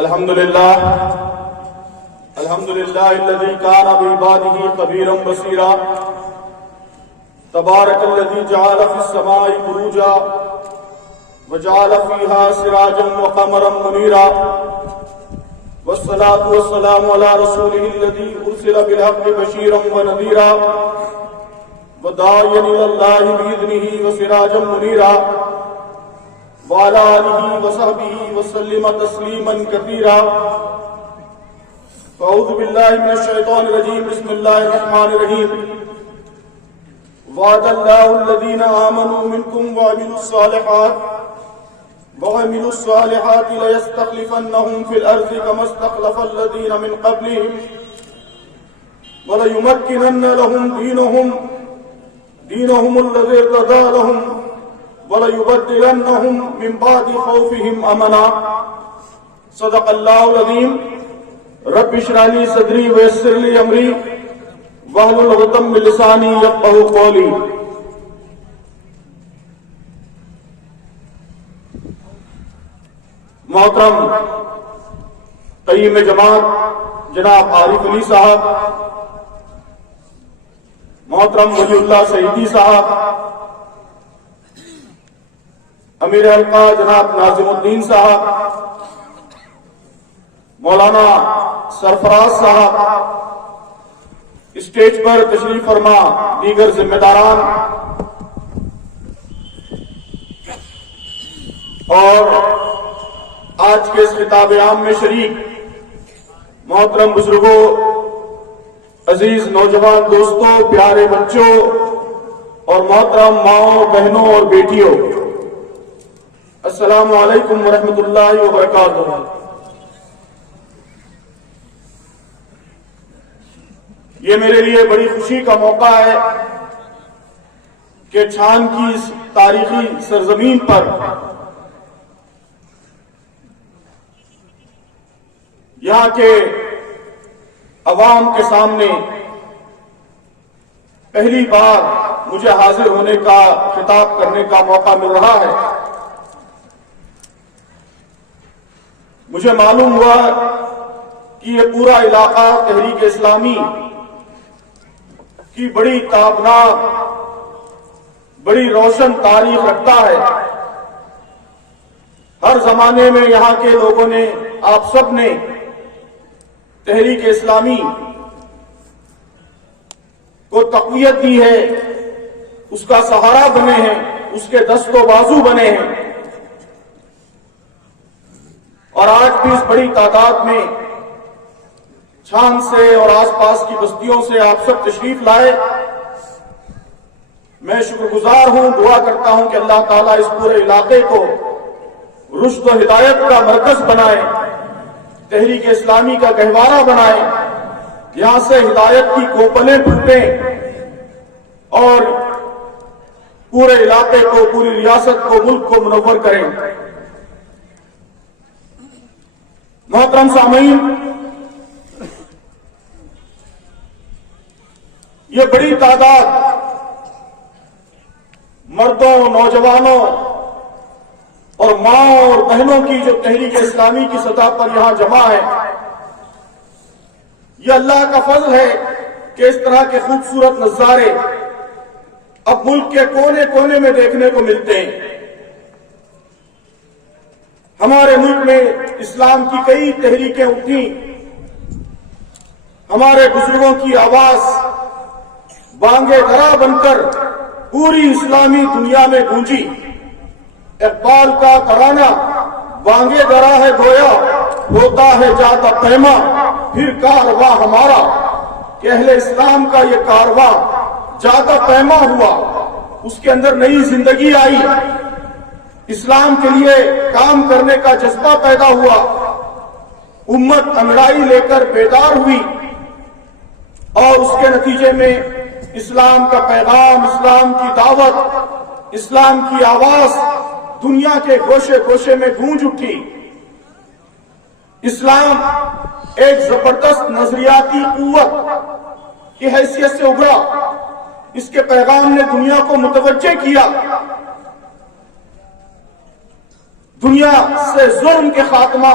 الحمد لله الذي كان بعباده خبيرا بصيرا تبارك الذي جعل في السماء بروجا وجعل فيها سراجا وقمرا منيرا والصلاة والسلام على رسوله الذي أرسل بالحق بشيرا ونذيرا وداعيا إلى الله بإذنه وسراجا منيرا وعلى آله وصحبه وسلم تسليما كثيرا. فأعوذ بالله من الشيطان الرجيم. بسم الله الرحمن الرحيم. وعد الله الذين آمنوا منكم وعملوا الصالحات ليستخلفنهم في الأرض كما استخلف الذين من قبلهم وليمكنن لهم دينهم الذي ارتضى لهم وَلَيُبَدِّلَنَّهُمْ مِنْ بَعْدِ خَوْفِهِمْ أَمْنًا. صدق اللہ العظیم. رب اشرح لي صدری ويسر لي امری واحلل عقدۃ من لسانی یفقہوا قولی. محترم قیم جماعت جناب عارف علی صاحب، محترم ولی اللہ سعیدی صاحب، امیر حلقہ جناب ناظم الدین صاحب، مولانا سرفراز صاحب، اسٹیج پر تشریف فرما دیگر ذمہ داران اور آج کے اس خطاب عام میں شریک محترم بزرگوں، عزیز نوجوان دوستوں، پیارے بچوں اور محترم ماؤں، بہنوں اور بیٹیوں، السلام علیکم ورحمۃ اللہ وبرکاتہ. یہ میرے لیے بڑی خوشی کا موقع ہے کہ چھان کی اس تاریخی سرزمین پر یہاں کے عوام کے سامنے پہلی بار مجھے حاضر ہونے کا، خطاب کرنے کا موقع مل رہا ہے. مجھے معلوم ہوا کہ یہ پورا علاقہ تحریک اسلامی کی بڑی تابناک، بڑی روشن تاریخ رکھتا ہے. ہر زمانے میں یہاں کے لوگوں نے، آپ سب نے تحریک اسلامی کو تقویت دی ہے، اس کا سہارا بنے ہیں، اس کے دست و بازو بنے ہیں. اور آج بھی اس بڑی تعداد میں چھان سے اور آس پاس کی بستیوں سے آپ سب تشریف لائے. میں شکر گزار ہوں، دعا کرتا ہوں کہ اللہ تعالیٰ اس پورے علاقے کو رشد و ہدایت کا مرکز بنائے، تحریک اسلامی کا گہوارہ بنائے، یہاں سے ہدایت کی کوپلیں پھوٹیں اور پورے علاقے کو، پوری ریاست کو، ملک کو منور کریں. محترم سامعین، یہ بڑی تعداد مردوں، نوجوانوں اور ماں اور بہنوں کی جو تحریک اسلامی کی سطح پر یہاں جمع ہے، یہ اللہ کا فضل ہے کہ اس طرح کے خوبصورت نظارے اب ملک کے کونے کونے میں دیکھنے کو ملتے ہیں. ہمارے ملک میں اسلام کی کئی تحریکیں اٹھیں، ہمارے بزرگوں کی آواز بانگے درا بن کر پوری اسلامی دنیا میں گونجی. اقبال کا ترانہ بانگے درا ہے گویا، ہوتا ہے جاتا پیما پھر کارواں ہمارا، کہ اہل اسلام کا یہ کارواں جاتا پیما ہوا، اس کے اندر نئی زندگی آئی، اسلام کے لیے کام کرنے کا جذبہ پیدا ہوا، امت انگڑائی لے کر بیدار ہوئی اور اس کے نتیجے میں اسلام کا پیغام، اسلام کی دعوت، اسلام کی آواز دنیا کے گوشے گوشے میں گونج اٹھی. اسلام ایک زبردست نظریاتی قوت کی حیثیت سے ابھرا، اس کے پیغام نے دنیا کو متوجہ کیا. دنیا سے ظلم کے خاتمہ،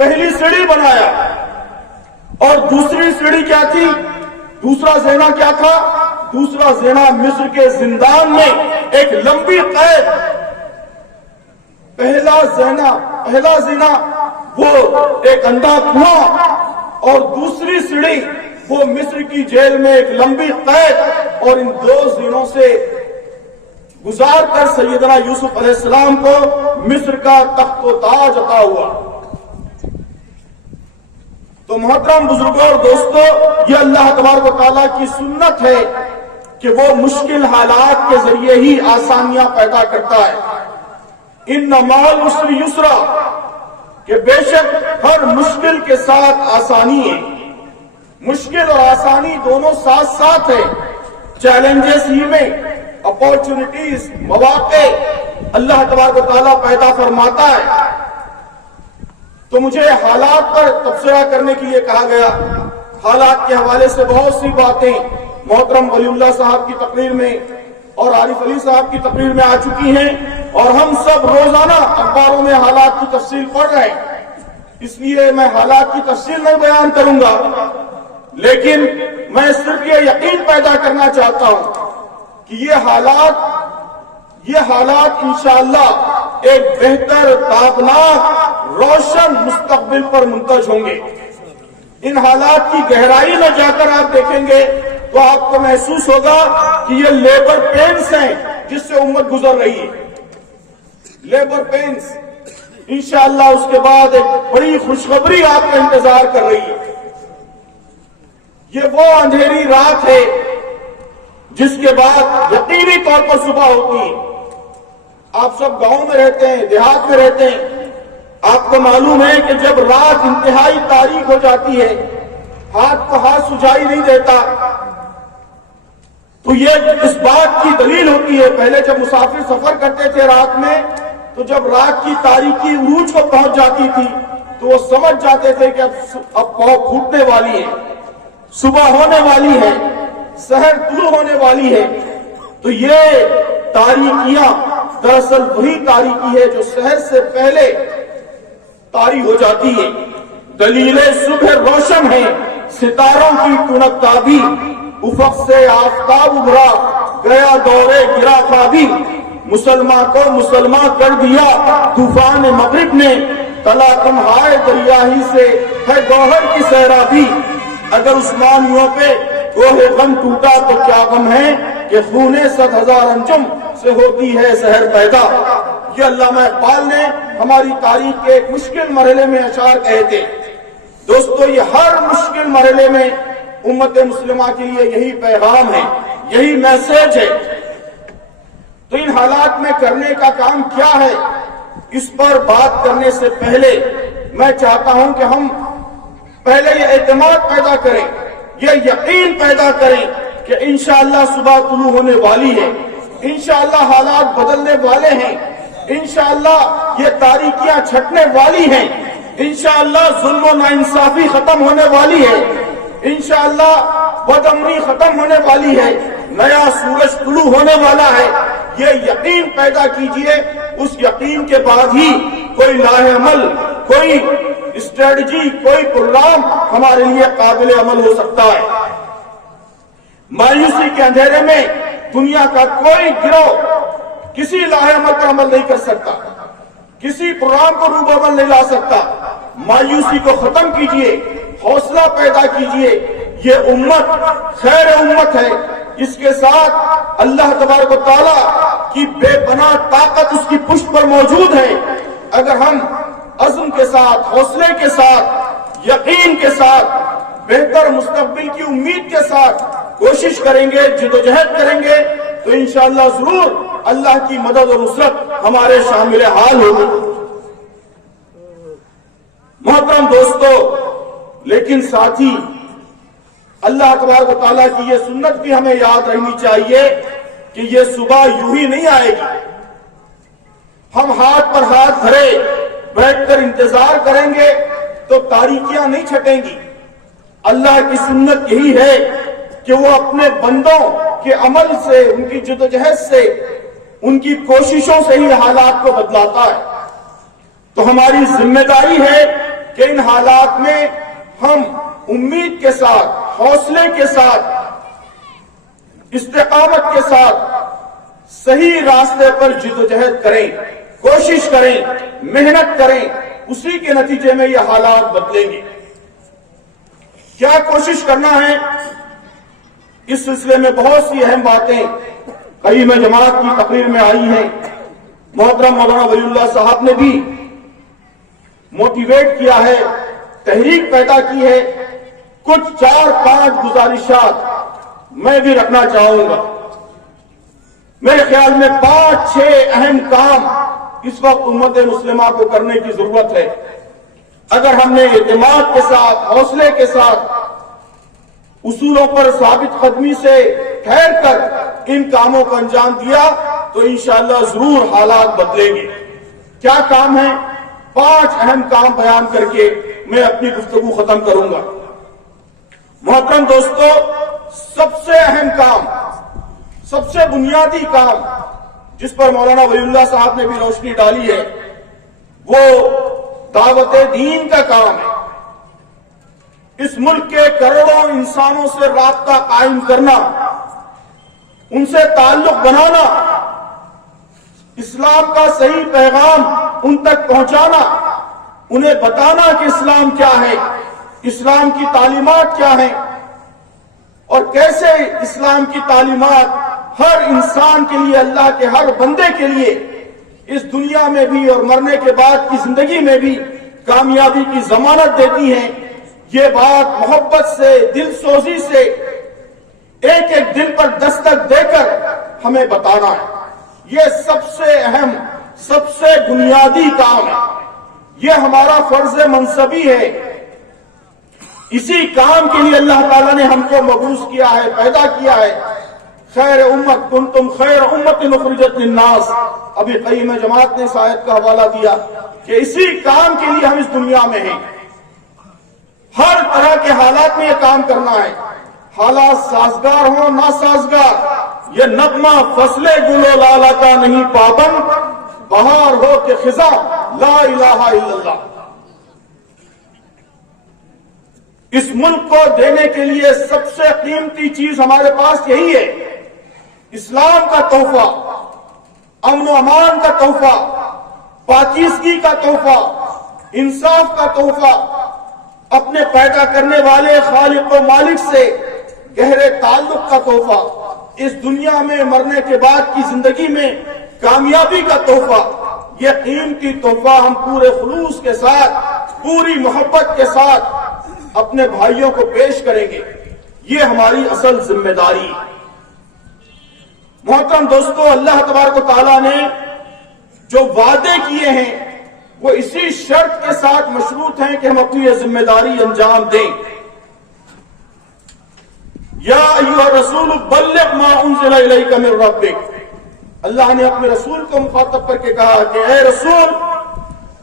پہلی سیڑھی بنایا، اور دوسری سیڑھی کیا تھی؟ دوسرا زینہ کیا تھا؟ دوسرا زینہ مصر کے زندان میں ایک لمبی قید۔ پہلا زینہ وہ ایک اندھا کنواں، اور دوسری سیڑھی وہ مصر کی جیل میں ایک لمبی قید، اور ان دو زینوں سے گزار کر سیدنا یوسف علیہ السلام کو مصر کا تخت و تاج عطا ہوا۔ تو محترم بزرگوں اور دوستو، یہ اللہ تبارک و تعالیٰ کی سنت ہے کہ وہ مشکل حالات کے ذریعے ہی آسانیاں پیدا کرتا ہے۔ ان مع العسر یسرا، کہ بے شک ہر مشکل کے ساتھ آسانی ہے۔ مشکل اور آسانی دونوں ساتھ ساتھ ہیں۔ چیلنجز ہی میں اپارچونٹیز، مواقع اللہ تبارک و تعالیٰ پیدا فرماتا ہے۔ تو مجھے حالات پر تبصرہ کرنے کے لیے کہا گیا۔ حالات کے حوالے سے بہت سی باتیں محترم ولی اللہ صاحب کی تقریر میں اور عارف علی صاحب کی تقریر میں آ چکی ہیں، اور ہم سب روزانہ اخباروں میں حالات کی تفصیل پڑھ رہے ہیں، اس لیے میں حالات کی تفصیل نہیں بیان کروں گا، لیکن میں صرف یہ یقین پیدا کرنا چاہتا ہوں کہ یہ حالات انشاءاللہ ایک بہتر، تابناک، روشن مستقبل پر منتج ہوں گے۔ ان حالات کی گہرائی میں جا کر آپ دیکھیں گے تو آپ کو محسوس ہوگا کہ یہ لیبر پینس ہیں جس سے امت گزر رہی ہے۔ لیبر پینس، انشاءاللہ اس کے بعد ایک بڑی خوشخبری آپ کا انتظار کر رہی ہے۔ یہ وہ اندھیری رات ہے جس کے بعد یقینی طور پر صبح ہوتی ہے۔ آپ سب گاؤں میں رہتے ہیں، دیہات میں رہتے ہیں، آپ کو معلوم ہے کہ جب رات انتہائی تاریک ہو جاتی ہے، ہاتھ کو ہاتھ سجائی نہیں دیتا، تو یہ اس بات کی دلیل ہوتی ہے۔ پہلے جب مسافر سفر کرتے تھے رات میں، تو جب رات کی تاریکی عروج کو پہنچ جاتی تھی تو وہ سمجھ جاتے تھے کہ اب پاؤں پھوٹنے والی ہے، صبح ہونے والی ہے، سحر طلوع ہونے والی ہے۔ تو یہ تاریکیاں دراصل وہی تاریکی ہے جو سحر سے پہلے طاری ہو جاتی ہے۔ دلیل صبح روشن ہے، ستاروں کی تنک تابی، افق سے آفتاب ابھرا، گیا دورے گرا خوابی، مسلمان کو مسلمان کر دیا طوفان مغرب نے، تلا تنہائے دریا ہی سے ہے گوہر کی سیرابی۔ اگر عثمانیوں پہ کوہ غم ٹوٹا تو کیا غم ہے کہ خون 100,000 انجم سے ہوتی ہے زہر پیدا۔ یہ علامہ اقبال نے ہماری تاریخ کے ایک مشکل مرحلے میں اشعار کہے تھے۔ دوستو، یہ ہر مشکل مرحلے میں امت مسلمہ کے لیے یہی پیغام ہے، یہی میسج ہے۔ تو ان حالات میں کرنے کا کام کیا ہے، اس پر بات کرنے سے پہلے میں چاہتا ہوں کہ ہم پہلے یہ اعتماد پیدا کریں، یہ یقین پیدا کریں کہ انشاءاللہ صبح طلوع ہونے والی ہے، انشاءاللہ حالات بدلنے والے ہیں، انشاءاللہ یہ تاریکیاں چھٹنے والی ہیں، انشاءاللہ ظلم و ناانصافی ختم ہونے والی ہے، انشاءاللہ بدامنی ختم ہونے والی ہے، نیا سورج طلوع ہونے والا ہے۔ یہ یقین پیدا کیجئے، اس یقین کے بعد ہی کوئی لاہ عمل، کوئی اسٹریٹجی، کوئی پروگرام ہمارے لیے قابل عمل ہو سکتا ہے۔ مایوسی کے اندھیرے میں دنیا کا کوئی گروہ کسی لاہ عمل پر عمل نہیں کر سکتا، کسی پروگرام کو روب عمل نہیں لا سکتا۔ مایوسی کو ختم کیجئے، حوصلہ پیدا کیجئے۔ یہ امت خیر امت ہے، اس کے ساتھ اللہ تبارک و تعالیٰ کی بے پناہ طاقت اس کی پشت پر موجود ہے۔ اگر ہم عزم کے ساتھ، حوصلے کے ساتھ، یقین کے ساتھ، بہتر مستقبل کی امید کے ساتھ کوشش کریں گے، جدوجہد کریں گے، تو انشاءاللہ ضرور اللہ کی مدد اور نصرت ہمارے شامل حال ہوگی۔ محترم دوستو، لیکن ساتھی اللہ تبارک و تعالیٰ کی یہ سنت بھی ہمیں یاد رہنی چاہیے کہ یہ صبح یوں ہی نہیں آئے گی۔ ہم ہاتھ پر ہاتھ دھرے بیٹھ کر انتظار کریں گے تو تاریکیاں نہیں چھٹیں گی۔ اللہ کی سنت یہی ہے کہ وہ اپنے بندوں کے عمل سے، ان کی جدوجہد سے، ان کی کوششوں سے ہی حالات کو بدلاتا ہے۔ تو ہماری ذمہ داری ہے کہ ان حالات میں ہم امید کے ساتھ، حوصلے کے ساتھ، استقامت کے ساتھ صحیح راستے پر جدوجہد کریں، کوشش کریں، محنت کریں، اسی کے نتیجے میں یہ حالات بدلیں گے۔ کیا کوشش کرنا ہے؟ اس سلسلے میں بہت سی اہم باتیں قیم جماعت کی تقریر میں آئی ہیں۔ محترم مولانا ولی اللہ صاحب نے بھی موٹیویٹ کیا ہے، تحریک پیدا کی ہے۔ کچھ 4-5 گزارشات میں بھی رکھنا چاہوں گا۔ میرے خیال میں 5-6 اہم کام اس وقت امت مسلمہ کو کرنے کی ضرورت ہے۔ اگر ہم نے اعتماد کے ساتھ، حوصلے کے ساتھ، اصولوں پر ثابت قدمی سے ٹھہر کر ان کاموں کو انجام دیا تو انشاءاللہ ضرور حالات بدلیں گے۔ کیا کام ہے؟ 5 اہم کام بیان کر کے میں اپنی گفتگو ختم کروں گا۔ محترم دوستو، سب سے اہم کام، سب سے بنیادی کام جس پر مولانا ولی اللہ صاحب نے بھی روشنی ڈالی ہے، وہ دعوت دین کا کام ہے۔ اس ملک کے کروڑوں انسانوں سے رابطہ قائم کرنا، ان سے تعلق بنانا، اسلام کا صحیح پیغام ان تک پہنچانا، انہیں بتانا کہ اسلام کیا ہے، اسلام کی تعلیمات کیا ہیں، اور کیسے اسلام کی تعلیمات ہر انسان کے لیے، اللہ کے ہر بندے کے لیے اس دنیا میں بھی اور مرنے کے بعد کی زندگی میں بھی کامیابی کی ضمانت دیتی ہیں۔ یہ بات محبت سے، دل سوزی سے، ایک ایک دل پر دستک دے کر ہمیں بتانا ہے۔ یہ سب سے اہم، سب سے بنیادی کام ہے۔ یہ ہمارا فرض منصبی ہے۔ اسی کام کے لیے اللہ تعالیٰ نے ہم کو مبعوث کیا ہے، پیدا کیا ہے۔ خیر امت کنتم خیر امت اخرجت للناس، ابھی قیم جماعت نے اس آیت کا حوالہ دیا کہ اسی کام کے لیے ہم اس دنیا میں ہیں۔ ہر طرح کے حالات میں یہ کام کرنا ہے، حالات سازگار ہوں ناسازگار۔ یہ نغمہ فصل گل و لالا کا نہیں پابند، بہار ہو کہ خزاں لا الہ الا اللہ۔ اس ملک کو دینے کے لیے سب سے قیمتی چیز ہمارے پاس یہی ہے، اسلام کا تحفہ، امن و امان کا تحفہ، پاکیزگی کا تحفہ، انصاف کا تحفہ، اپنے پیدا کرنے والے خالق و مالک سے گہرے تعلق کا تحفہ، اس دنیا میں مرنے کے بعد کی زندگی میں کامیابی کا تحفہ۔ یہ قیمتی تحفہ ہم پورے خلوص کے ساتھ، پوری محبت کے ساتھ اپنے بھائیوں کو پیش کریں گے۔ یہ ہماری اصل ذمہ داری ہے۔ محترم دوستو، اللہ تبارک و تعالیٰ نے جو وعدے کیے ہیں وہ اسی شرط کے ساتھ مشروط ہیں کہ ہم اپنی یہ ذمہ داری انجام دیں۔ یا ایھا الرسول بلغ ما انزل الیک من ربک، اللہ نے اپنے رسول کو مخاطب کر کے کہا کہ اے رسول،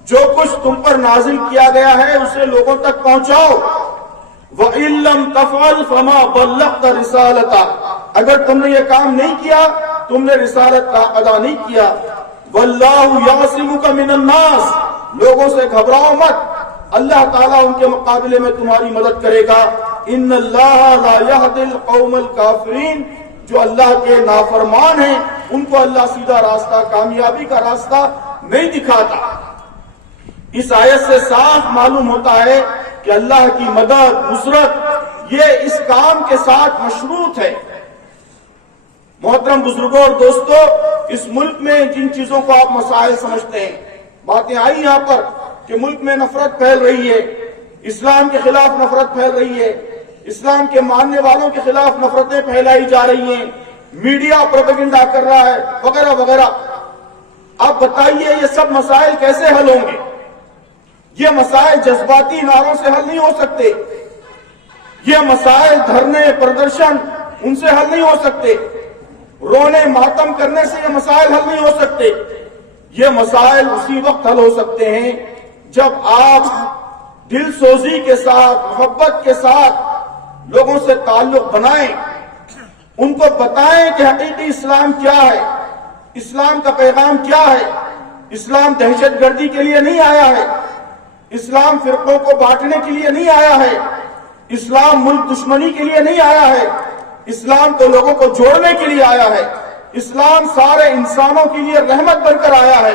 جو کچھ تم پر نازل کیا گیا ہے اسے لوگوں تک پہنچاؤ۔ وَإِن لَّمْ تَفْعَلْ فَمَا بَلَّغْتَ رِسَالَتَهُ، اگر تم نے یہ کام نہیں کیا، تم نے رسالت کا ادا نہیں کیا۔ وَاللَّهُ يَعْصِمُكَ مِنَ النَّاسِ، لوگوں سے گھبراؤ مت، اللہ تعالیٰ ان کے مقابلے میں تمہاری مدد کرے گا۔ ان اللہ لا يهدي القوم الكافرین، جو اللہ کے نافرمان ہیں ان کو اللہ سیدھا راستہ، کامیابی کا راستہ نہیں دکھاتا۔ اس آیت سے صاف معلوم ہوتا ہے کہ اللہ کی مدد، نصرت یہ اس کام کے ساتھ مشروط ہے۔ محترم بزرگوں اور دوستو، اس ملک میں جن چیزوں کو آپ مسائل سمجھتے ہیں، باتیں آئی یہاں پر کہ ملک میں نفرت پھیل رہی ہے، اسلام کے خلاف نفرت پھیل رہی ہے، اسلام کے ماننے والوں کے خلاف نفرتیں پھیلائی جا رہی ہیں، میڈیا پروپیگنڈا کر رہا ہے، وغیرہ وغیرہ۔ آپ بتائیے یہ سب مسائل کیسے حل ہوں گے؟ یہ مسائل جذباتی نعروں سے حل نہیں ہو سکتے، یہ مسائل دھرنے، پردرشن ان سے حل نہیں ہو سکتے، رونے ماتم کرنے سے یہ مسائل حل نہیں ہو سکتے۔ یہ مسائل اسی وقت حل ہو سکتے ہیں جب آپ دل سوزی کے ساتھ، محبت کے ساتھ لوگوں سے تعلق بنائیں، ان کو بتائیں کہ حقیقی اسلام کیا ہے، اسلام کا پیغام کیا ہے۔ اسلام دہشت گردی کے لیے نہیں آیا ہے، اسلام فرقوں کو بانٹنے کے لیے نہیں آیا ہے، اسلام ملک دشمنی کے لیے نہیں آیا ہے، اسلام تو لوگوں کو جوڑنے کے لیے آیا ہے، اسلام سارے انسانوں کے لیے رحمت بن کر آیا ہے،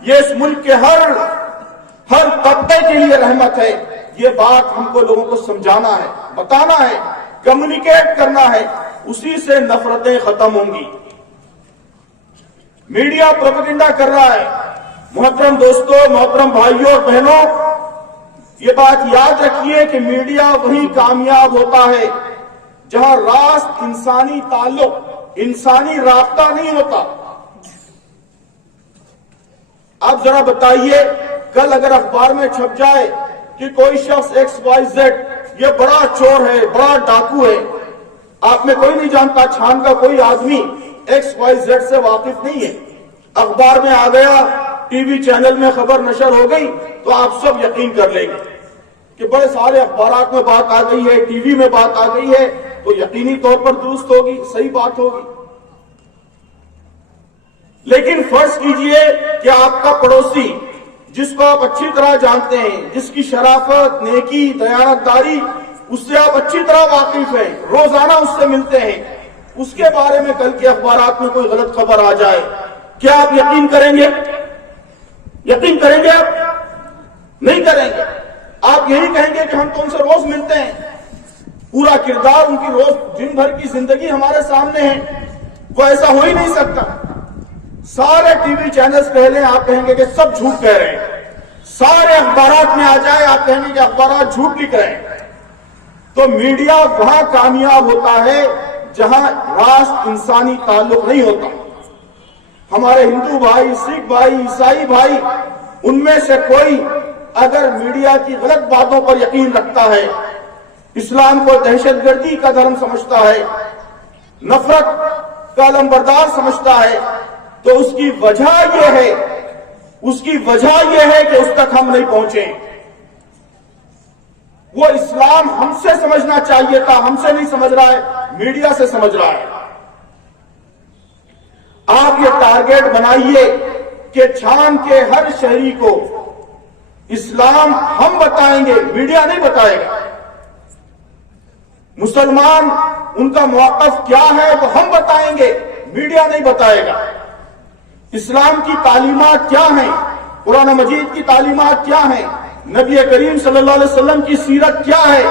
یہ اس ملک کے ہر طبقے کے لیے رحمت ہے۔ یہ بات ہم کو لوگوں کو سمجھانا ہے، بتانا ہے، کمیونیکیٹ کرنا ہے، اسی سے نفرتیں ختم ہوں گی۔ میڈیا پروپیگنڈا کر رہا ہے۔ محترم دوستوں، محترم بھائیوں اور بہنوں، یہ بات یاد رکھیے کہ میڈیا وہی کامیاب ہوتا ہے جہاں راست انسانی تعلق، انسانی رابطہ نہیں ہوتا۔ آپ ذرا بتائیے، کل اگر اخبار میں چھپ جائے کہ کوئی شخص XYZ یہ بڑا چور ہے، بڑا ڈاکو ہے، آپ میں کوئی نہیں جانتا، چھان کا کوئی آدمی XYZ سے واقف نہیں ہے، اخبار میں آ گیا، ٹی وی چینل میں خبر نشر ہو گئی، تو آپ سب یقین کر لیں گے کہ بڑے سارے اخبارات میں بات آ گئی ہے، ٹی وی میں بات آ گئی ہے، تو یقینی طور پر درست ہوگی، صحیح بات ہوگی۔ لیکن فرض کیجئے کہ آپ کا پڑوسی، جس کو آپ اچھی طرح جانتے ہیں، جس کی شرافت، نیکی، دیانتداری اس سے آپ اچھی طرح واقف ہیں، روزانہ اس سے ملتے ہیں، اس کے بارے میں کل کے اخبارات میں کوئی غلط خبر آ جائے، کیا آپ یقین کریں گے؟ یقین کریں گے؟ آپ نہیں کریں گے۔ آپ یہی کہیں گے کہ ہم تو ان سے روز ملتے ہیں، پورا کردار ان کی روز دن بھر کی زندگی ہمارے سامنے ہے، وہ ایسا ہو ہی نہیں سکتا۔ سارے ٹی وی چینلز کہہ لیں، آپ کہیں گے کہ سب جھوٹ کہہ رہے ہیں، سارے اخبارات میں آ جائے، آپ کہیں گے کہ اخبارات جھوٹ لکھ رہے ہیں۔ تو میڈیا وہاں کامیاب ہوتا ہے جہاں راست انسانی تعلق نہیں ہوتا۔ ہمارے ہندو بھائی، سکھ بھائی، عیسائی بھائی، ان میں سے کوئی اگر میڈیا کی غلط باتوں پر یقین رکھتا ہے، اسلام کو دہشت گردی کا دھرم سمجھتا ہے، نفرت کا علمبردار سمجھتا ہے، تو اس کی وجہ یہ ہے کہ اس تک ہم نہیں پہنچے۔ وہ اسلام ہم سے سمجھنا چاہیے تھا، ہم سے نہیں سمجھ رہا ہے، میڈیا سے سمجھ رہا ہے۔ آپ یہ ٹارگیٹ بنائیے کہ چھان کے ہر شہری کو اسلام ہم بتائیں گے، میڈیا نہیں بتائے گا۔ مسلمان ان کا موقف کیا ہے وہ ہم بتائیں گے، میڈیا نہیں بتائے گا۔ اسلام کی تعلیمات کیا ہیں، قرآن مجید کی تعلیمات کیا ہیں، نبی کریم صلی اللہ علیہ وسلم کی سیرت کیا ہے،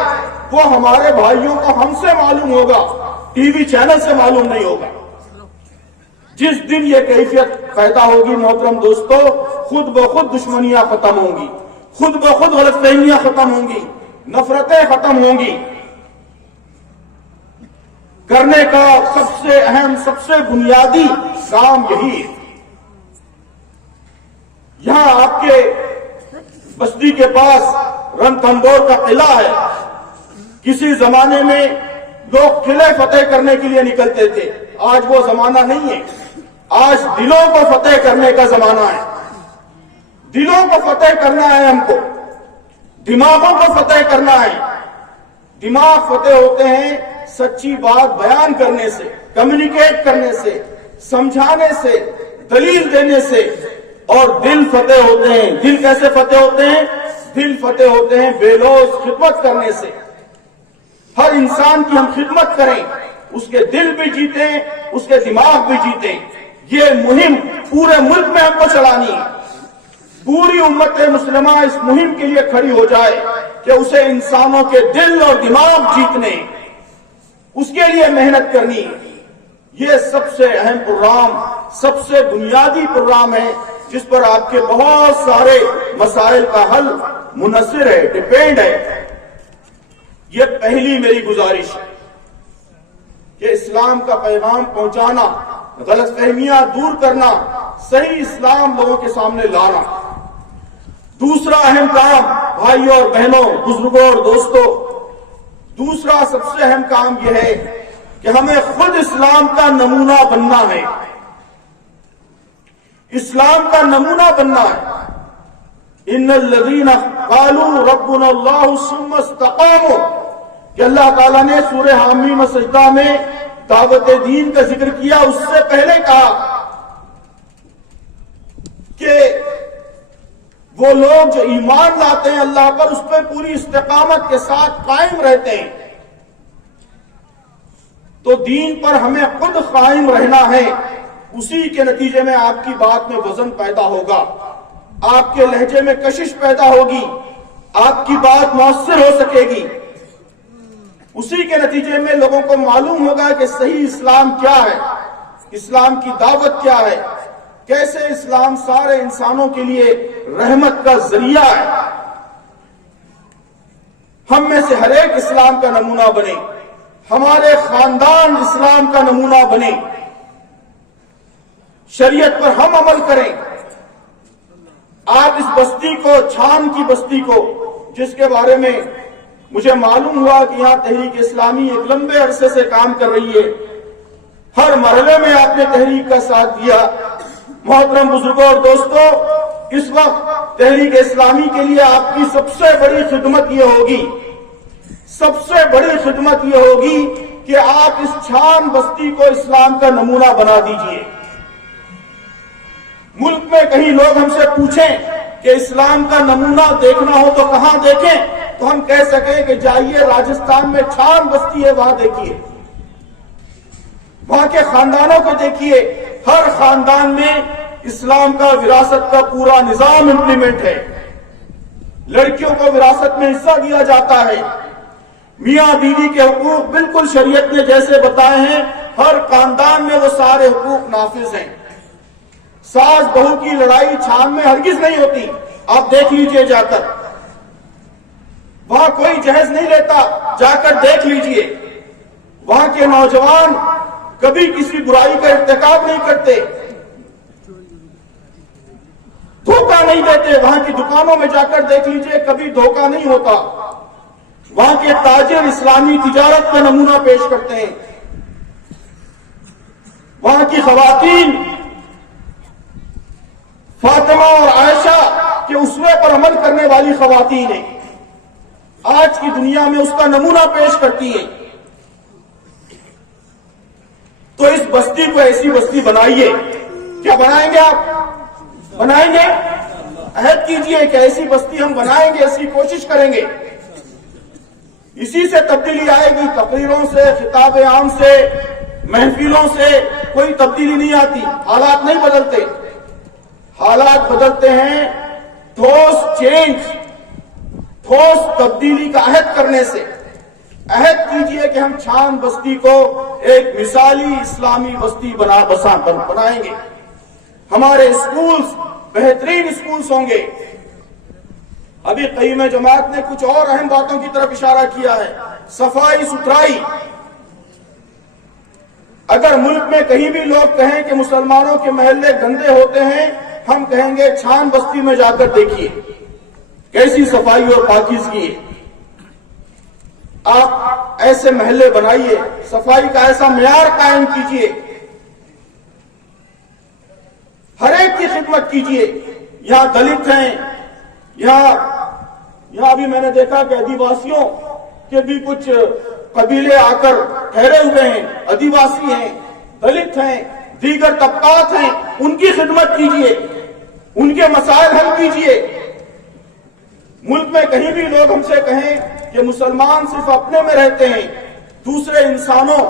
وہ ہمارے بھائیوں کو ہم سے معلوم ہوگا، ٹی وی چینل سے معلوم نہیں ہوگا۔ جس دن یہ کیفیت پیدا ہوگی محترم دوستو، خود بخود دشمنیاں ختم ہوں گی، خود بخود غلط فہمیاں ختم ہوں گی، نفرتیں ختم ہوں گی۔ کرنے کا سب سے اہم، سب سے بنیادی کام یہی ہے۔ یہاں آپ کے بستی کے پاس رنتھمبور کا قلعہ ہے۔ کسی زمانے میں لوگ قلعے فتح کرنے کے لیے نکلتے تھے، آج وہ زمانہ نہیں ہے، آج دلوں کو فتح کرنے کا زمانہ ہے۔ دلوں کو فتح کرنا ہے، ہم کو دماغوں کو فتح کرنا ہے۔ دماغ فتح ہوتے ہیں سچی بات بیان کرنے سے، کمیونیکیٹ کرنے سے، سمجھانے سے، دلیل دینے سے، اور دل فتح ہوتے ہیں۔ دل کیسے فتح ہوتے ہیں؟ دل فتح ہوتے ہیں بے لوث خدمت کرنے سے۔ ہر انسان کی ہم خدمت کریں، اس کے دل بھی جیتیں، اس کے دماغ بھی جیتیں۔ یہ مہم پورے ملک میں ہم کو چلانی ہے۔ پوری امت مسلمہ اس مہم کے لیے کھڑی ہو جائے کہ اسے انسانوں کے دل اور دماغ جیتنے، اس کے لیے محنت کرنی۔ یہ سب سے اہم پروگرام، سب سے بنیادی پروگرام ہے جس پر آپ کے بہت سارے مسائل کا حل منحصر ہے، ڈیپینڈ ہے۔ یہ پہلی میری گزارش ہے کہ اسلام کا پیغام پہنچانا، غلط فہمیاں دور کرنا، صحیح اسلام لوگوں کے سامنے لانا۔ دوسرا اہم کام بھائیوں اور بہنوں، بزرگوں اور دوستوں، دوسرا سب سے اہم کام یہ ہے کہ ہمیں خود اسلام کا نمونہ بننا ہے۔ اسلام کا نمونہ بننا ہے۔ ان الذین قالوا ربنا اللہ ثم استقاموا، کہ اللہ تعالیٰ نے سورہ حامیم سجدہ میں دعوت دین کا ذکر کیا، اس سے پہلے کہا کہ وہ لوگ جو ایمان لاتے ہیں اللہ پر، اس پہ پوری استقامت کے ساتھ قائم رہتے ہیں. تو دین پر ہمیں خود قائم رہنا ہے. اسی کے نتیجے میں آپ کی بات میں وزن پیدا ہوگا، آپ کے لہجے میں کشش پیدا ہوگی، آپ کی بات مؤثر ہو سکے گی. اسی کے نتیجے میں لوگوں کو معلوم ہوگا کہ صحیح اسلام کیا ہے، اسلام کی دعوت کیا ہے، کیسے اسلام سارے انسانوں کے لیے رحمت کا ذریعہ ہے. ہم میں سے ہر ایک اسلام کا نمونہ بنے، ہمارے خاندان اسلام کا نمونہ بنے، شریعت پر ہم عمل کریں. آپ اس بستی کو، چھان کی بستی کو، جس کے بارے میں مجھے معلوم ہوا کہ یہاں تحریک اسلامی ایک لمبے عرصے سے کام کر رہی ہے، ہر مرحلے میں آپ نے تحریک کا ساتھ دیا. محترم بزرگوں اور دوستوں، اس وقت تحریک اسلامی کے لیے آپ کی سب سے بڑی خدمت یہ ہوگی، سب سے بڑی خدمت یہ ہوگی کہ آپ اس چھان بستی کو اسلام کا نمونہ بنا دیجئے. ملک میں کہیں لوگ ہم سے پوچھیں کہ اسلام کا نمونہ دیکھنا ہو تو کہاں دیکھیں، تو ہم کہہ سکیں کہ جائیے راجستھان میں چھان بستی ہے، وہاں دیکھیے، وہاں کے خاندانوں کو دیکھیے. ہر خاندان میں اسلام کا وراثت کا پورا نظام امپلیمنٹ ہے. لڑکیوں کو وراثت میں حصہ دیا جاتا ہے. میاں بیوی کے حقوق بالکل شریعت نے جیسے بتائے ہیں، ہر خاندان میں وہ سارے حقوق نافذ ہیں. ساس بہو کی لڑائی چھان میں ہرگز نہیں ہوتی. آپ دیکھ لیجئے جا کر، وہاں کوئی جہیز نہیں لیتا، جا کر دیکھ لیجئے. وہاں کے نوجوان کبھی کسی برائی کا ارتکاب نہیں کرتے، دھوکہ نہیں دیتے. وہاں کی دکانوں میں جا کر دیکھ لیجئے، کبھی دھوکہ نہیں ہوتا. وہاں کے تاجر اسلامی تجارت کا نمونہ پیش کرتے ہیں. وہاں کی خواتین فاطمہ اور عائشہ کے اسوے پر عمل کرنے والی خواتین ہیں، آج کی دنیا میں اس کا نمونہ پیش کرتی ہیں. تو اس بستی کو ایسی بستی بنائیے. کیا بنائیں گے آپ؟ بنائیں گے؟ عہد کیجئے کہ ایسی بستی ہم بنائیں گے، ایسی کوشش کریں گے. اسی سے تبدیلی آئے گی. تقریروں سے، خطاب عام سے، محفلوں سے کوئی تبدیلی نہیں آتی. حالات نہیں بدلتے، حالات بدلتے ہیں ٹھوس چینج، ٹھوس تبدیلی کا عہد کرنے سے. عہد کیجئے کہ ہم چھان بستی کو ایک مثالی اسلامی بستی بنائیں گے. ہمارے اسکولز بہترین اسکولز ہوں گے. ابھی قیم جماعت نے کچھ اور اہم باتوں کی طرف اشارہ کیا ہے. صفائی ستھرائی. اگر ملک میں کہیں بھی لوگ کہیں کہ مسلمانوں کے محلے گندے ہوتے ہیں، ہم کہیں گے چھان بستی میں جا کر دیکھیے کیسی صفائی اور پاکیزگی ہے. آپ ایسے محلے بنائیے، صفائی کا ایسا معیار قائم کیجئے، ہر ایک کی خدمت کیجئے. یہاں دلت ہیں، یہاں بھی میں نے دیکھا کہ آدیواسیوں کے بھی کچھ قبیلے آ کر ٹھہرے ہوئے ہیں. آدیواسی ہیں، دلت ہیں، دیگر طبقات ہیں. ان کی خدمت کیجئے، ان کے مسائل حل کیجئے. ملک میں کہیں بھی لوگ ہم سے کہیں کہ مسلمان صرف اپنے میں رہتے ہیں، دوسرے انسانوں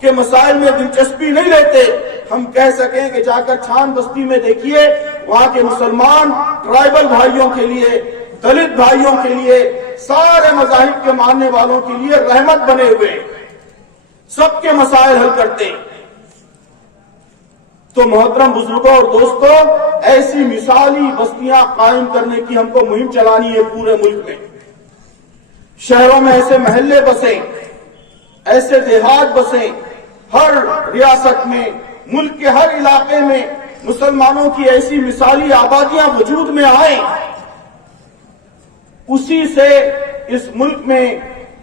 کے مسائل میں دلچسپی نہیں لیتے، ہم کہہ سکیں کہ جا کر چھان بستی میں دیکھیے، وہاں کے مسلمان ٹرائبل بھائیوں کے لیے، دلت بھائیوں کے لیے، سارے مذاہب کے ماننے والوں کے لیے رحمت بنے ہوئے، سب کے مسائل حل کرتے. تو محترم بزرگوں اور دوستوں، ایسی مثالی بستیاں قائم کرنے کی ہم کو مہم چلانی ہے پورے ملک میں. شہروں میں ایسے محلے بسیں، ایسے دیہات بسیں، ہر ریاست میں، ملک کے ہر علاقے میں مسلمانوں کی ایسی مثالی آبادیاں وجود میں آئیں. اسی سے اس ملک میں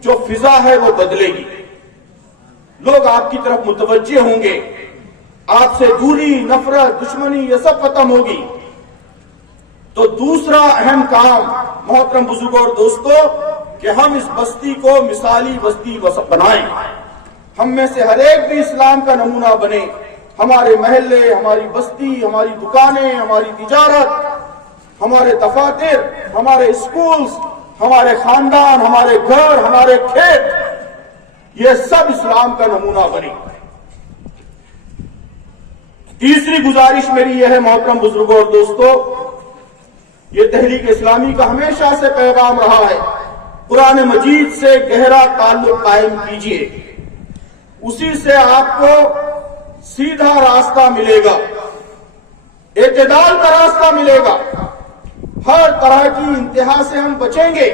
جو فضا ہے وہ بدلے گی. لوگ آپ کی طرف متوجہ ہوں گے، آپ سے دوری، نفرت، دشمنی یہ سب ختم ہوگی. تو دوسرا اہم کام محترم بزرگوں اور دوستوں کہ ہم اس بستی کو مثالی بستی بنائیں. ہم میں سے ہر ایک بھی اسلام کا نمونہ بنے. ہمارے محلے، ہماری بستی، ہماری دکانیں، ہماری تجارت ہمارے دفاتر، ہمارے اسکولز، ہمارے خاندان، ہمارے گھر، ہمارے کھیت، یہ سب اسلام کا نمونہ بنے۔ تیسری گزارش میری یہ ہے محترم بزرگوں اور دوستو، یہ تحریک اسلامی کا ہمیشہ سے پیغام رہا ہے، قرآن مجید سے گہرا تعلق قائم کیجئے، اسی سے آپ کو سیدھا راستہ ملے گا، اعتدال کا راستہ ملے گا، ہر طرح کی انتہا سے ہم بچیں گے،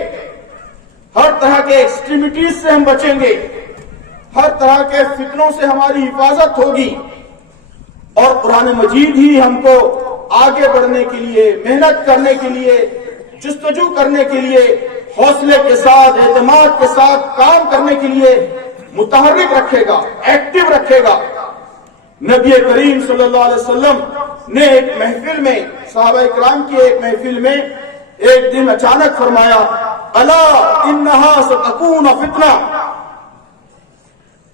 ہر طرح کے ایکسٹریمٹیز سے ہم بچیں گے، ہر طرح کے فتنوں سے ہماری حفاظت ہوگی، اور قرآن مجید ہی ہم کو آگے بڑھنے کے لیے، محنت کرنے کے لیے، جستجو کرنے کے لیے، حوصلے کے ساتھ، اعتماد کے ساتھ کام کرنے کے لیے متحرک رکھے گا، ایکٹیو رکھے گا۔ نبی کریم صلی اللہ علیہ وسلم نے ایک محفل میں، صحابہ اکرام کی ایک محفل میں ایک دن اچانک فرمایا، الا انہا ستکون فتنہ،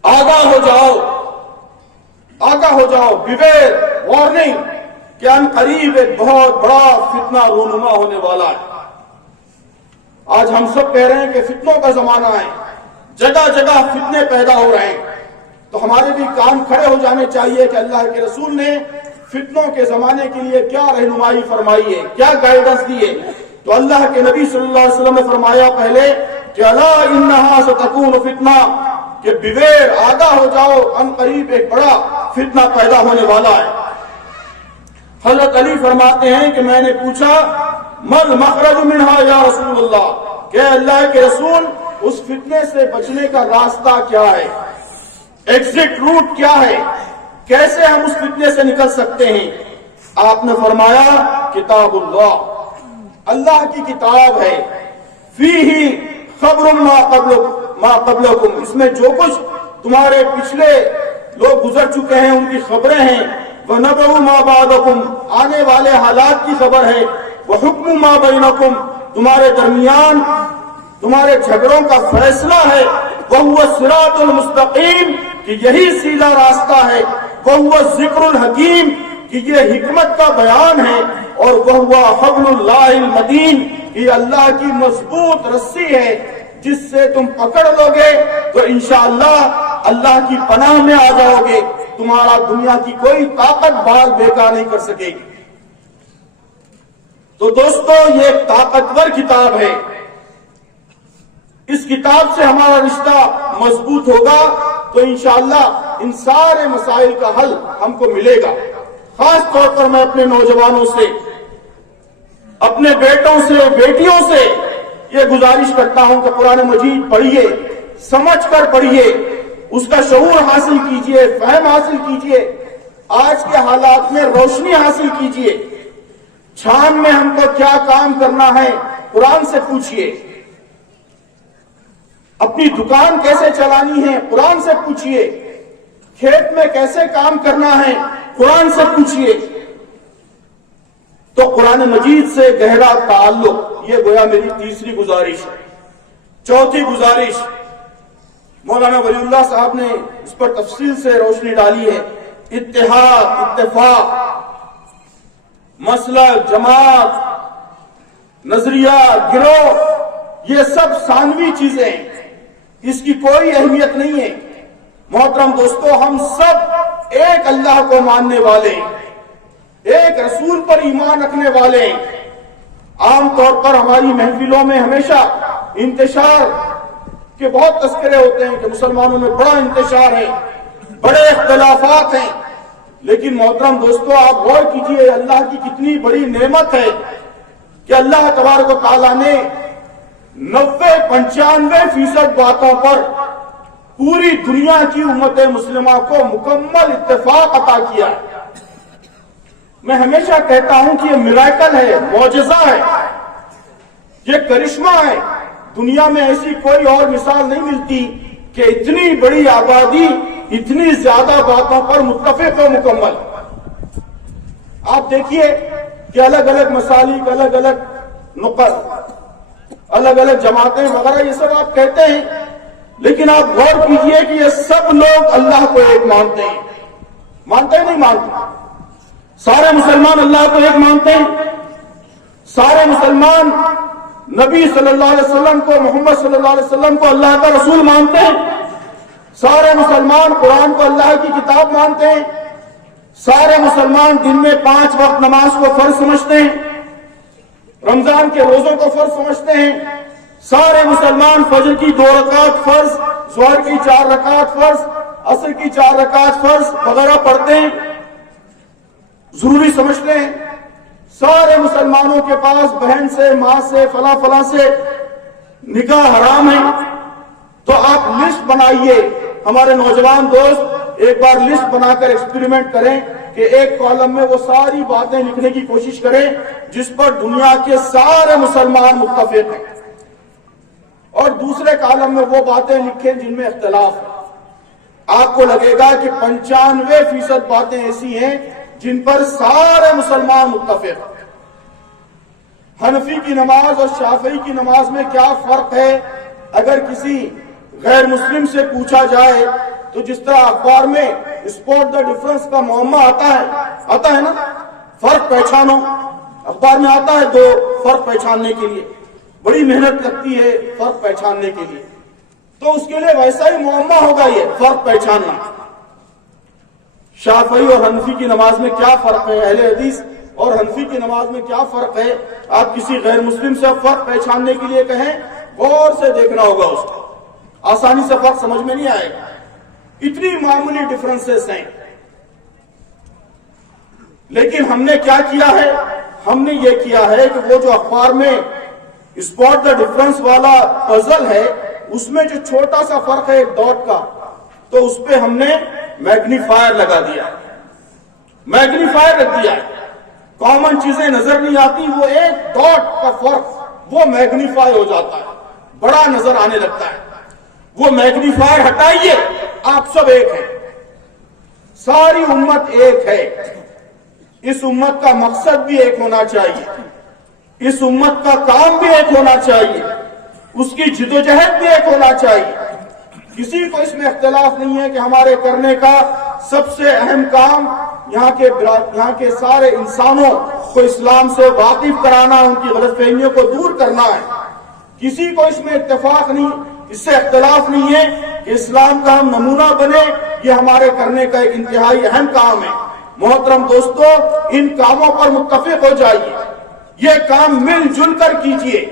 آگاہ ہو جاؤ، آگاہ ہو جاؤ، بیویئر، وارننگ، کہ ان قریب ایک بہت بڑا فتنہ رونما ہونے والا ہے۔ آج ہم سب کہہ رہے ہیں کہ فتنوں کا زمانہ ہے، جگہ جگہ فتنے پیدا ہو رہے ہیں، تو ہمارے بھی کان کھڑے ہو جانے چاہیے کہ اللہ کے رسول نے فتنوں کے زمانے کے لیے کیا رہنمائی فرمائی ہے، کیا گائیڈنس دی ہے۔ تو اللہ کے نبی صلی اللہ علیہ وسلم نے فرمایا پہلے کہ الا انہا ستکون فتنہ، کہ بیویر، آگاہ ہو جاؤ، ان قریب ایک بڑا فتنہ پیدا ہونے والا ہے۔ حضرت علی فرماتے ہیں کہ میں نے پوچھا مل مخرج منہا یا رسول اللہ، کہ اللہ کے رسول اس فتنے سے بچنے کا راستہ کیا ہے، ایگزٹ روٹ کیا ہے، کیسے ہم اس فتنے سے نکل سکتے ہیں؟ آپ نے فرمایا کتاب اللہ، اللہ کی کتاب ہے، فیہ خبر ما قبلکم، اس میں جو کچھ تمہارے پچھلے لوگ گزر چکے ہیں ان کی خبریں ہیں، وَنَبَأُ مَا بَعْدَكُمْ، آنے والے حالات کی خبر ہے، وَحُكْمُ مَا بَيْنَكُمْ، تمہارے درمیان تمہارے جھگڑوں کا فیصلہ ہے، وَهُوَ الصِّرَاطُ الْمُسْتَقِيمُ، کہ یہی سیدھا راستہ ہے، وَهُوَ الذِّكْرُ الْحَكِيمُ، کہ یہ حکمت کا بیان ہے، اور وَهُوَ حَبْلُ اللَّهِ الْمَتِينُ، یہ اللہ کی مضبوط رسی ہے جس سے تم پکڑ لو گے تو انشاءاللہ اللہ کی پناہ میں آ جاؤ گے، تمہارا دنیا کی کوئی طاقت بال بیکار نہیں کر سکے گی۔ تو دوستو یہ ایک طاقتور کتاب ہے، اس کتاب سے ہمارا رشتہ مضبوط ہوگا تو انشاءاللہ ان سارے مسائل کا حل ہم کو ملے گا۔ خاص طور پر میں اپنے نوجوانوں سے، اپنے بیٹوں سے، بیٹیوں سے یہ گزارش کرتا ہوں کہ قرآن مجید پڑھیے، سمجھ کر پڑھیے، اس کا شعور حاصل کیجئے، فہم حاصل کیجئے، آج کے حالات میں روشنی حاصل کیجئے، چھان میں ہم کو کیا کام کرنا ہے قرآن سے پوچھئے، اپنی دکان کیسے چلانی ہے قرآن سے پوچھئے، کھیت میں کیسے کام کرنا ہے قرآن سے پوچھئے۔ تو قرآن مجید سے گہرا تعلق، یہ گویا میری تیسری گزارش ہے۔ چوتھی گزارش، مولانا ولی اللہ صاحب نے اس پر تفصیل سے روشنی ڈالی ہے، اتحاد، اتفاق، مسلک، جماعت، نظریہ، گروہ، یہ سب ثانوی چیزیں ہیں، اس کی کوئی اہمیت نہیں ہے۔ محترم دوستو، ہم سب ایک اللہ کو ماننے والے ہیں، ایک رسول پر ایمان رکھنے والے ہیں۔ عام طور پر ہماری محفلوں میں ہمیشہ انتشار کے بہت تذکرے ہوتے ہیں کہ مسلمانوں میں بڑا انتشار ہے، بڑے اختلافات ہیں، لیکن محترم دوستو آپ غور کیجئے اللہ کی کتنی بڑی نعمت ہے کہ اللہ تبارک و تعالیٰ نے 90-95% باتوں پر پوری دنیا کی امت مسلمہ کو مکمل اتفاق عطا کیا ہے۔ میں ہمیشہ کہتا ہوں کہ یہ میراکل ہے، معجزہ ہے، یہ کرشمہ ہے، دنیا میں ایسی کوئی اور مثال نہیں ملتی کہ اتنی بڑی آبادی اتنی زیادہ باتوں پر متفق و مکمل۔ آپ دیکھیے کہ الگ الگ مسالک، الگ الگ نقط، الگ الگ جماعتیں وغیرہ یہ سب آپ کہتے ہیں، لیکن آپ غور کیجئے کہ یہ سب لوگ اللہ کو ایک مانتے ہیں، مانتے ہیں نہیں مانتے؟ سارے مسلمان اللہ کو ایک مانتے ہیں، سارے مسلمان نبی صلی اللہ علیہ وسلم کو، محمد صلی اللہ علیہ وسلم کو اللہ کا رسول مانتے ہیں. سارے مسلمان قرآن کو اللہ کی کتاب مانتے ہیں. سارے مسلمان دن میں 5 وقت نماز کو فرض سمجھتے ہیں. رمضان کے روزوں کو فرض سمجھتے ہیں. سارے مسلمان فجر کی 2 رکعت فرض، ظہر کی 4 رکعت فرض، عصر کی 4 رکعت فرض وغیرہ پڑھتے ہیں، ضروری سمجھتے ہیں. سارے مسلمانوں کے پاس بہن سے، ماں سے، فلاں فلاں سے نکاح حرام ہے. تو آپ لسٹ بنائیے. ہمارے نوجوان دوست ایک بار لسٹ بنا کر ایکسپیریمنٹ کریں کہ ایک کالم میں وہ ساری باتیں لکھنے کی کوشش کریں جس پر دنیا کے سارے مسلمان متفق ہیں، اور دوسرے کالم میں وہ باتیں لکھیں جن میں اختلاف ہے. آپ کو لگے گا کہ 95% باتیں ایسی ہیں جن پر سارے مسلمان متفق ہیں. حنفی کی نماز اور شافعی کی نماز میں کیا فرق ہے؟ اگر کسی غیر مسلم سے پوچھا جائے تو جس طرح اخبار میں اسپاٹ دا ڈفرنس کا معمہ آتا ہے نا، فرق پہچانو. اخبار میں آتا ہے 2 فرق پہچاننے کے لیے، بڑی محنت لگتی ہے فرق پہچاننے کے لیے. تو اس کے لیے ویسا ہی معمہ ہوگا یہ فرق پہچاننا. شافعی اور حنفی کی نماز میں کیا فرق ہے؟ اہل حدیث اور حنفی کی نماز میں کیا فرق ہے؟ آپ کسی غیر مسلم سے فرق پہچاننے کے لیے کہیں، غور سے دیکھنا ہوگا اس کو، آسانی سے فرق سمجھ میں نہیں آئے گا. اتنی معمولی ڈفرنسز ہیں. لیکن ہم نے کیا کیا ہے؟ ہم نے یہ کیا ہے کہ وہ جو اخبار میں اسپاٹ دا ڈفرنس والا پزل ہے، اس میں جو چھوٹا سا فرق ہے ایک ڈاٹ کا، تو اس پہ ہم نے میگنیفائر لگا دیا، میگنیفائر رکھ دیا. کامن چیزیں نظر نہیں آتی، وہ ایک ڈاٹ کا فرق وہ میگنیفائی ہو جاتا ہے، بڑا نظر آنے لگتا ہے. وہ میگنیفائر ہٹائیے، آپ سب ایک ہیں، ساری امت ایک ہے. اس امت کا مقصد بھی ایک ہونا چاہیے، اس امت کا کام بھی ایک ہونا چاہیے، اس کی جدوجہد بھی ایک ہونا چاہیے. کسی کو اس میں اختلاف نہیں ہے کہ ہمارے کرنے کا سب سے اہم کام یہاں کے سارے انسانوں کو اسلام سے واقف کرانا، ان کی غلط فہمیوں کو دور کرنا ہے. کسی کو اس میں اتفاق نہیں، اس سے اختلاف نہیں ہے کہ اسلام کا ہم نمونہ بنے. یہ ہمارے کرنے کا ایک انتہائی اہم کام ہے. محترم دوستو، ان کاموں پر متفق ہو جائیے، یہ کام مل جل کر کیجیے.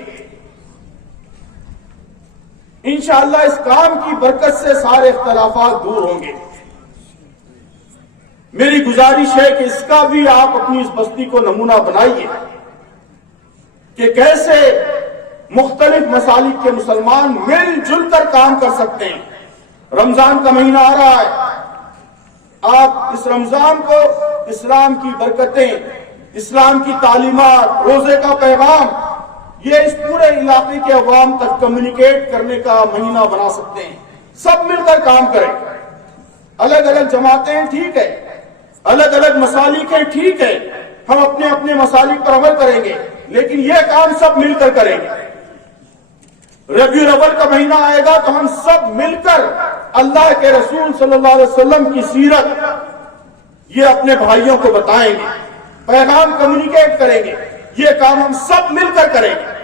انشاءاللہ اس کام کی برکت سے سارے اختلافات دور ہوں گے. میری گزارش ہے کہ اس کا بھی آپ اپنی اس بستی کو نمونہ بنائیے کہ کیسے مختلف مسالک کے مسلمان مل جل کر کام کر سکتے ہیں. رمضان کا مہینہ آ رہا ہے. آپ اس رمضان کو اسلام کی برکتیں، اسلام کی تعلیمات، روزے کا پیغام، یہ اس پورے علاقے کے عوام تک کمیونیکیٹ کرنے کا مہینہ بنا سکتے ہیں. سب مل کر کام کریں. الگ الگ جماعتیں ہیں، ٹھیک ہے، الگ الگ مسالک ہیں، ٹھیک ہے، ہم اپنے اپنے مسالک پر عمل کریں گے، لیکن یہ کام سب مل کر کریں گے. ربیع الاول کا مہینہ آئے گا تو ہم سب مل کر اللہ کے رسول صلی اللہ علیہ وسلم کی سیرت یہ اپنے بھائیوں کو بتائیں گے، پیغام کمیونیکیٹ کریں گے. یہ کام ہم سب مل کر کریں گے.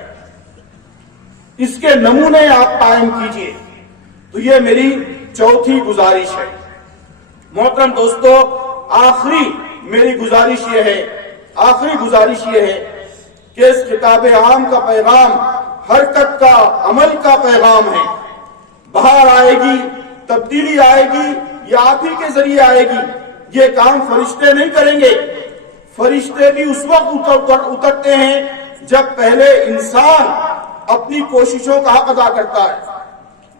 اس کے نمونے آپ قائم کیجئے. تو یہ میری چوتھی گزارش ہے. محترم دوستو، آخری میری گزارش یہ ہے کہ اس کتاب عام کا پیغام حرکت کا، عمل کا پیغام ہے. بہار آئے گی، تبدیلی آئے گی، یہ آپ ہی کے ذریعے آئے گی. یہ کام فرشتے نہیں کریں گے. فرشتے بھی اس وقت اترتے ہیں جب پہلے انسان اپنی کوششوں کا حق ادا کرتا ہے.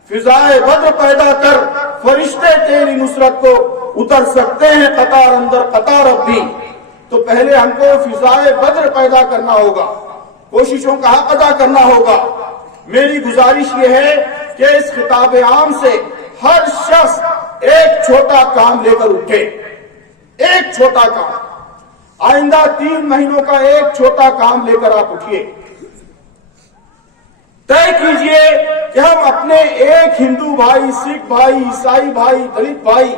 فضائے بدر پیدا کر فرشتے تیری نصرت کو اتر سکتے ہیں قطار اندر قطار ابھی. تو پہلے ہم کو فضائے بدر پیدا کرنا ہوگا، کوششوں کا حق ادا کرنا ہوگا. میری گزارش یہ ہے کہ اس خطاب عام سے ہر شخص ایک چھوٹا کام لے کر اٹھے. ایک چھوٹا کام، آئندہ 3 مہینوں کا ایک چھوٹا کام لے کر آپ اٹھیے. طے کیجئے کہ ہم اپنے ایک ہندو بھائی، سکھ بھائی، عیسائی بھائی، دلت بھائی،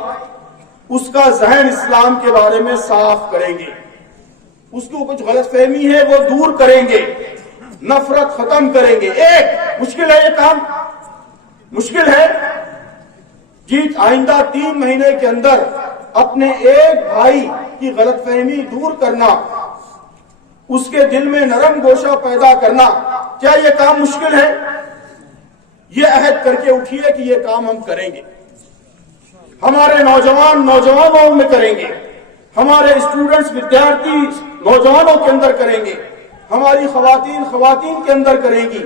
اس کا ذہن اسلام کے بارے میں صاف کریں گے. اس کو کچھ غلط فہمی ہے وہ دور کریں گے، نفرت ختم کریں گے. ایک مشکل ہے، یہ کام مشکل ہے جی. آئندہ 3 مہینے کے اندر اپنے ایک بھائی کی غلط فہمی دور کرنا، اس کے دل میں نرم گوشہ پیدا کرنا، کیا یہ کام مشکل ہے؟ یہ عہد کر کے اٹھیے کہ یہ کام ہم کریں گے. ہمارے نوجوانوں میں کریں گے، ہمارے اسٹوڈنٹس ودیارتھی نوجوانوں کے اندر کریں گے، ہماری خواتین کے اندر کریں گی،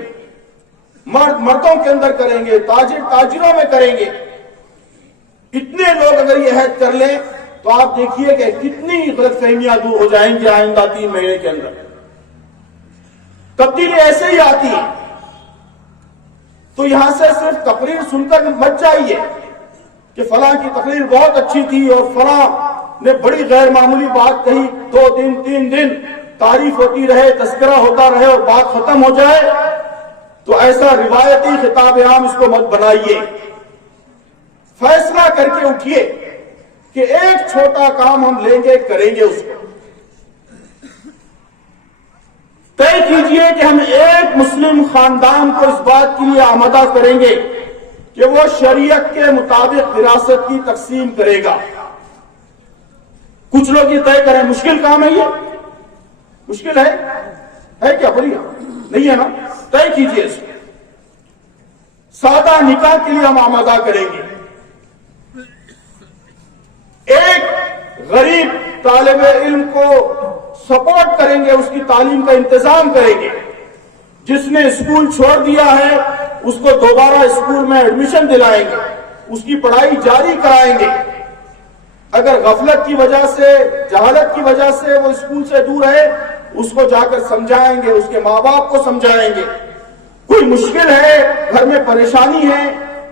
مردوں کے اندر کریں گے، تاجروں میں کریں گے. اتنے لوگ اگر یہ عہد کر لیں تو آپ دیکھیے کہ کتنی غلط فہمیاں دور ہو جائیں گی آئندہ 3 مہینے کے اندر. تبدیلی ایسے ہی آتی ہے. تو یہاں سے صرف تقریر سن کر مت جائیے کہ فلاں کی تقریر بہت اچھی تھی اور فلاں نے بڑی غیر معمولی بات کہی، 2 دن 3 دن تعریف ہوتی رہے، تذکرہ ہوتا رہے اور بات ختم ہو جائے. تو ایسا روایتی خطاب عام اس کو مت بنائیے. فیصلہ کر کے اٹھیے کہ ایک چھوٹا کام ہم لیں گے، کریں گے. اس کو طے کیجئے کہ ہم ایک مسلم خاندان کو اس بات کے لیے آمادہ کریں گے کہ وہ شریعت کے مطابق وراثت کی تقسیم کرے گا. کچھ لوگ یہ طے کریں. مشکل کام ہے، یہ مشکل ہے کیا؟ بولیے نہیں ہے نا. طے کیجئے اس کو. سادہ نکاح کے لیے ہم آمادہ کریں گے. ایک غریب طالب علم کو سپورٹ کریں گے، اس کی تعلیم کا انتظام کریں گے. جس نے اسکول چھوڑ دیا ہے اس کو دوبارہ اسکول میں ایڈمیشن دلائیں گے، اس کی پڑھائی جاری کرائیں گے. اگر غفلت کی وجہ سے، جہالت کی وجہ سے وہ اسکول سے دور ہے، اس کو جا کر سمجھائیں گے، اس کے ماں باپ کو سمجھائیں گے. کوئی مشکل ہے، گھر میں پریشانی ہے،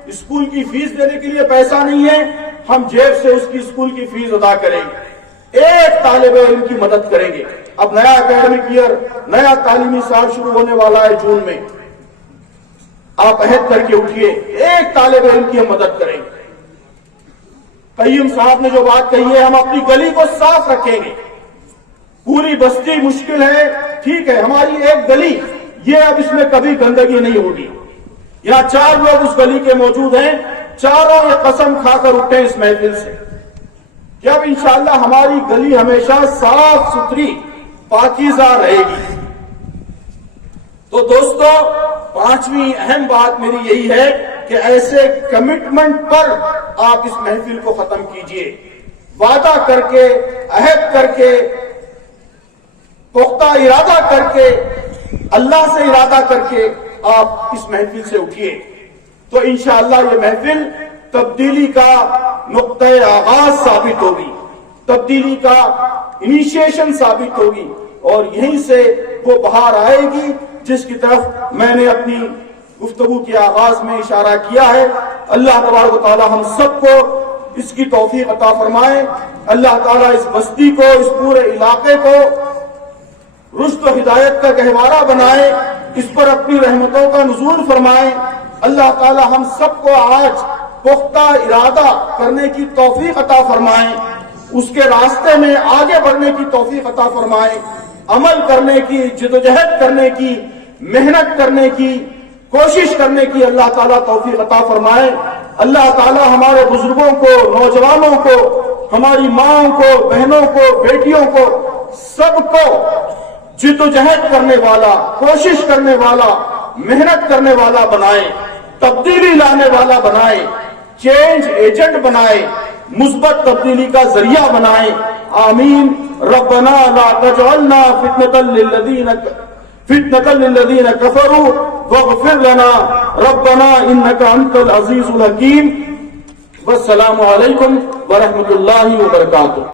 اسکول کی فیس دینے کے لیے پیسہ نہیں ہے، ہم جیب سے اس کی اسکول کی فیس ادا کریں گے. ایک طالب علم کی مدد کریں گے. اب نیا اکیڈمک ایئر، نیا تعلیمی سال شروع ہونے والا ہے جون میں. آپ عہد کر کے اٹھیے، ایک طالب علم کی ہم مدد کریں گے. قیوم صاحب نے جو بات کہی ہے، ہم اپنی گلی کو صاف رکھیں گے. پوری بستی مشکل ہے، ٹھیک ہے، ہماری ایک گلی، یہ اب اس میں کبھی گندگی نہیں ہوگی. یہاں 4 لوگ اس گلی کے موجود ہیں، چاروں یہ قسم کھا کر اٹھے اس محفل سے کہ اب انشاءاللہ ہماری گلی ہمیشہ صاف ستھری پاکیزہ رہے گی. تو دوستو، 5ویں اہم بات میری یہی ہے کہ ایسے کمٹمنٹ پر آپ اس محفل کو ختم کیجئے. وعدہ کر کے، عہد کر کے، پختہ ارادہ کر کے، اللہ سے ارادہ کر کے آپ اس محفل سے اٹھیے. تو انشاءاللہ یہ محفل تبدیلی کا نقطۂ آغاز ثابت ہوگی، تبدیلی کا انیشیشن ثابت ہوگی، اور یہیں سے وہ بہار آئے گی جس کی طرف میں نے اپنی گفتگو کے آغاز میں اشارہ کیا ہے. اللہ تبارک و تعالی ہم سب کو اس کی توفیق عطا فرمائے. اللہ تعالی اس بستی کو، اس پورے علاقے کو رشد و ہدایت کا گہوارہ بنائے، اس پر اپنی رحمتوں کا نزول فرمائے. اللہ تعالی ہم سب کو آج پختہ ارادہ کرنے کی توفیق عطا فرمائے، اس کے راستے میں آگے بڑھنے کی توفیق عطا فرمائے، عمل کرنے کی، جدوجہد کرنے کی، محنت کرنے کی، کوشش کرنے کی اللہ تعالیٰ توفیق عطا فرمائے. اللہ تعالیٰ ہمارے بزرگوں کو، نوجوانوں کو، ہماری ماں کو، بہنوں کو، بیٹیوں کو، سب کو جدوجہد کرنے والا، کوشش کرنے والا، محنت کرنے والا بنائے، تبدیلی لانے والا بنائے، چینج ایجنٹ بنائے، مثبت تبدیلی کا ذریعہ بنائے. آمین. ربنا لا تجعلنا فتنة للذين كفروا واغفر لنا ربنا انك انت العزيز الحكيم. والسلام علیکم ورحمۃ اللہ وبرکاتہ.